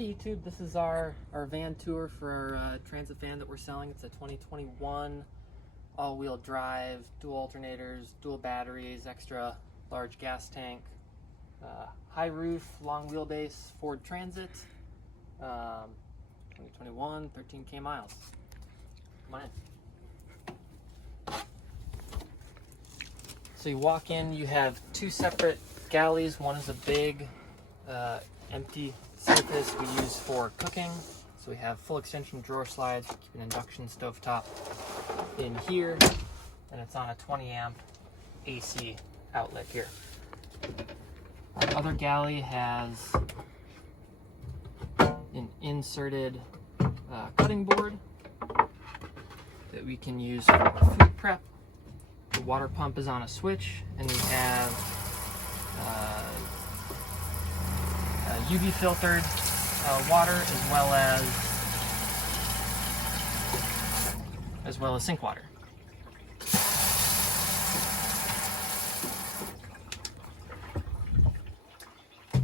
Hey YouTube, this is our van tour for our transit van that we're selling. It's a 2021 all-wheel drive, dual alternators, dual batteries, extra large gas tank, high roof, long wheelbase Ford Transit, 2021, 13K miles. Come on in. So you walk in, you have two separate galleys. One is a big empty surface we use for cooking. So we have full extension drawer slides, keep an induction stovetop in here, and it's on a 20 amp AC outlet here. Our other galley has an inserted cutting board that we can use for food prep. The water pump is on a switch, and we have UV filtered water as well as sink water.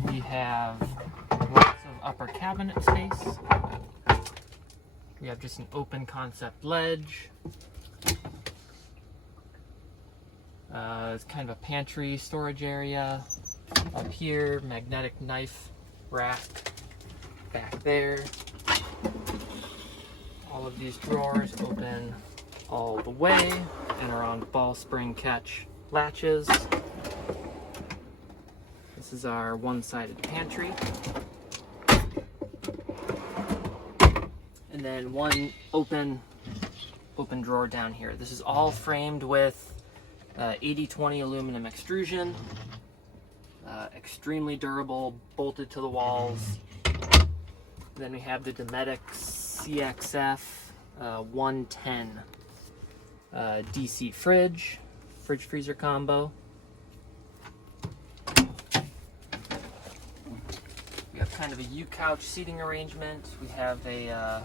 We have lots of upper cabinet space. We have just an open concept ledge. It's kind of a pantry storage area up here, magnetic knife rack back there. All of these drawers open all the way and are on ball spring catch latches. This is our one-sided pantry. And then one open drawer down here. This is all framed with 80/20 aluminum extrusion. Extremely durable, bolted to the walls. Then we have the Dometic CXF 110 DC fridge freezer combo. We have kind of a U-couch seating arrangement. We have a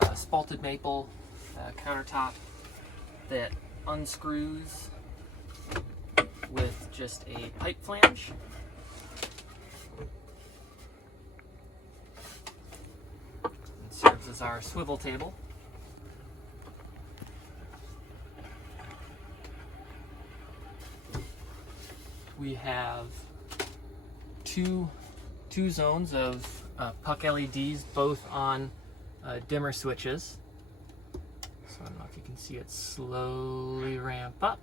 spalted maple countertop that unscrews with just a pipe flange. It serves as our swivel table. We have two zones of puck LEDs, both on dimmer switches. So I don't know if you can see it slowly ramp up.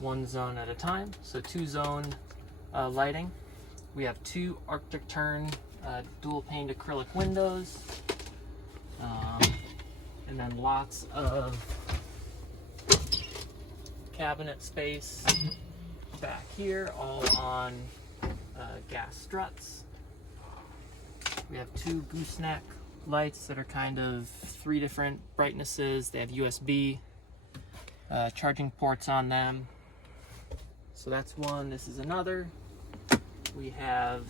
One zone at a time, so two zone lighting. We have two Arctic Turn dual paned acrylic windows, and then lots of cabinet space back here, all on gas struts. We have two gooseneck lights that are kind of three different brightnesses. They have USB charging ports on them. So that's one, this is another. We have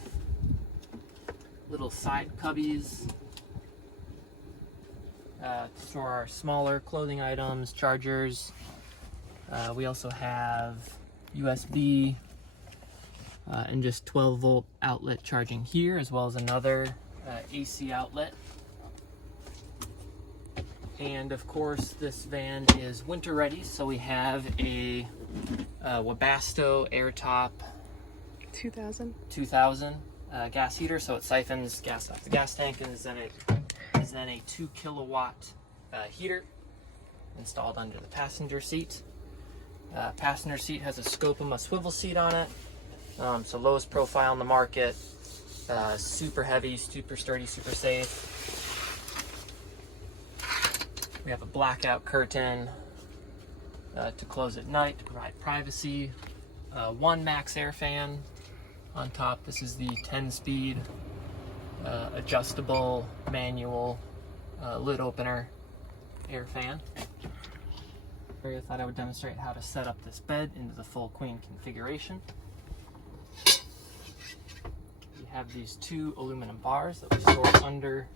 little side cubbies to store our smaller clothing items, chargers. We also have USB and just 12 volt outlet charging here, as well as another AC outlet. And of course, this van is winter ready, so we have a Webasto Airtop 2000 gas heater, so it siphons gas off the gas tank, and is then a 2 kilowatt heater installed under the passenger seat. Passenger seat has a Scopum swivel seat on it, so lowest profile in the market, super heavy, super sturdy, super safe. We have a blackout curtain to close at night to provide privacy. One max air fan on top. This is the 10-speed adjustable manual lid opener air fan. I thought I would demonstrate how to set up this bed into the full queen configuration. We have these two aluminum bars that we store under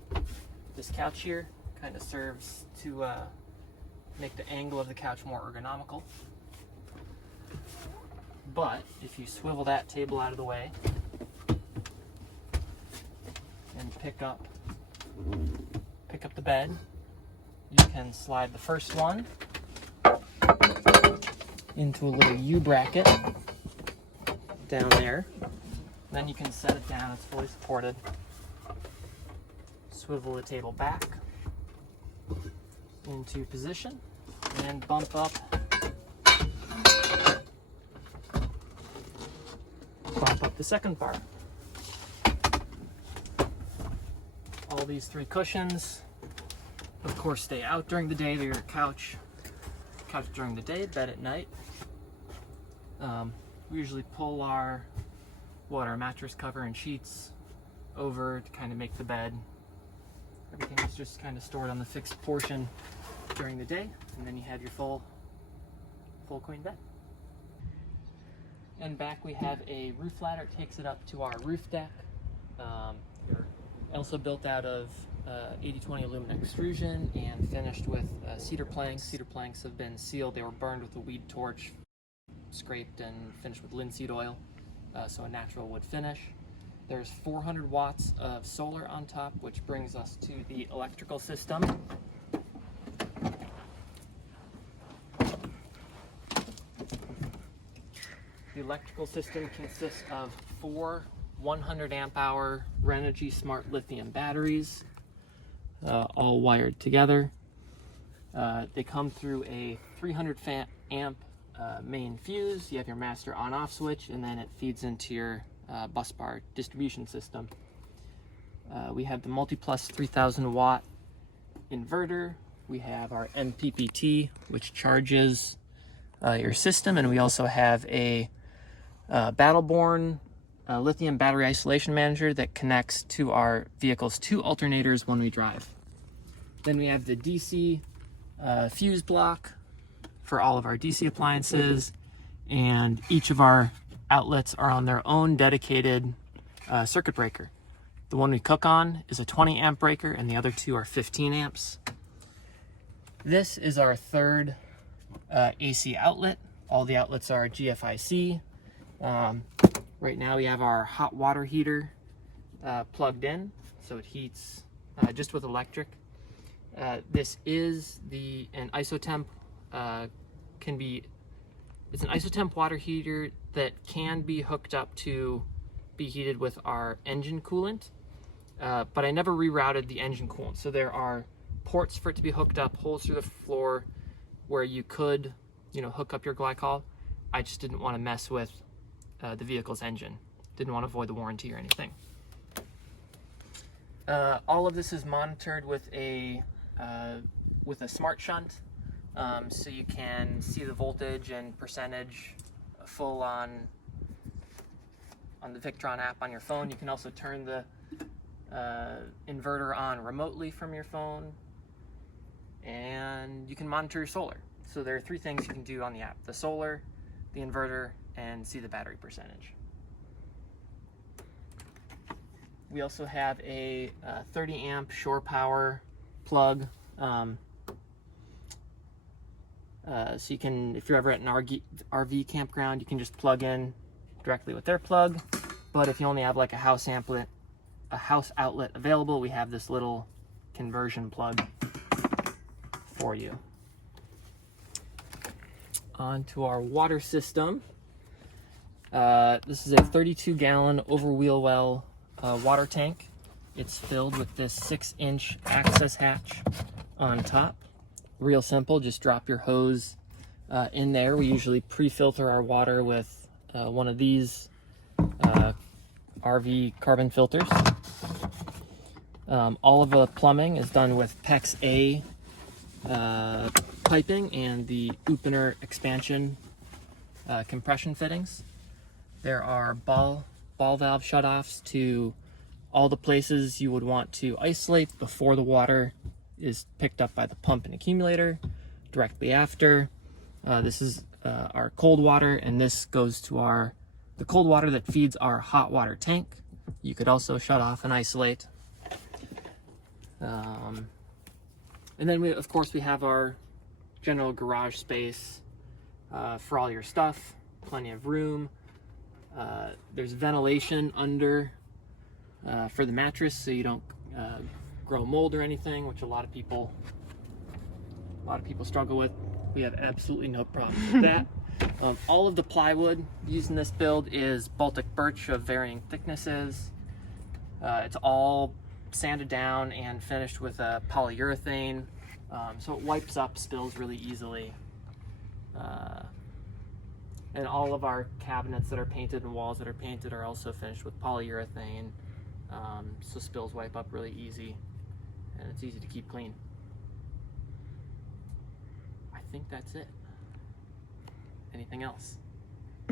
this couch here. Kind of serves to make the angle of the couch more ergonomical. But if you swivel that table out of the way, pick up the bed. You can slide the first one into a little U bracket down there. Then you can set it down, it's fully supported. Swivel the table back into position and bump up the second bar. All these 3 cushions, of course, stay out during the day. They're your couch during the day, bed at night. We usually pull our mattress cover and sheets over to kind of make the bed. Everything is just kind of stored on the fixed portion during the day, and then you have your full queen bed. And back we have a roof ladder. It takes it up to our roof deck. They're also built out of 80/20 aluminum extrusion and finished with cedar planks. Cedar planks have been sealed. They were burned with a weed torch, scraped and finished with linseed oil, so a natural wood finish. There's 400 watts of solar on top, which brings us to the electrical system. The electrical system consists of 4 100 amp hour Renogy Smart lithium batteries, all wired together. They come through a 300 amp main fuse. You have your master on-off switch, and then it feeds into your bus bar distribution system. We have the MultiPlus 3000 watt inverter. We have our MPPT, which charges your system, and we also have a Battleborn lithium battery isolation manager that connects to our vehicle's 2 alternators when we drive. Then we have the DC fuse block for all of our DC appliances, and each of our outlets are on their own dedicated circuit breaker. The one we cook on is a 20 amp breaker, and the other 2 are 15 amps. This is our 3rd AC outlet. All the outlets are GFIC. Right now we have our hot water heater plugged in, so it heats just with electric. This is an isotemp. It's an isotemp water heater that can be hooked up to be heated with our engine coolant, but I never rerouted the engine coolant. So there are ports for it to be hooked up, holes through the floor where you could, hook up your glycol. I just didn't want to mess with the vehicle's engine. Didn't want to void the warranty or anything. All of this is monitored with a smart shunt, so you can see the voltage and percentage full on the Victron app on your phone. You can also turn the inverter on remotely from your phone, and you can monitor your solar. So there are 3 things you can do on the app: the solar, the inverter, and see the battery percentage. We also have a 30 amp shore power plug. So you can, if you're ever at an RV campground, you can just plug in directly with their plug. But if you only have like a house outlet available, we have this little conversion plug for you. On to our water system. This is a 32-gallon over wheel well water tank. It's filled with this 6-inch access hatch on top. Real simple, just drop your hose in there. We usually pre-filter our water with one of these RV carbon filters. All of the plumbing is done with PEX A piping and the opener expansion compression fittings. There are ball valve shutoffs to all the places you would want to isolate before the water is picked up by the pump and accumulator. Directly after, this is our cold water, and this goes to the cold water that feeds our hot water tank. You could also shut off and isolate. And then of course we have our general garage space for all your stuff. Plenty of room. There's ventilation under for the mattress, so you don't grow mold or anything, which a lot of people struggle with. We have absolutely no problem with that. All of the plywood used in this build is Baltic birch of varying thicknesses. It's all sanded down and finished with a polyurethane, so it wipes up spills really easily. And all of our cabinets that are painted and walls that are painted are also finished with polyurethane, so spills wipe up really easy, and it's easy to keep clean. I think that's it. Anything else?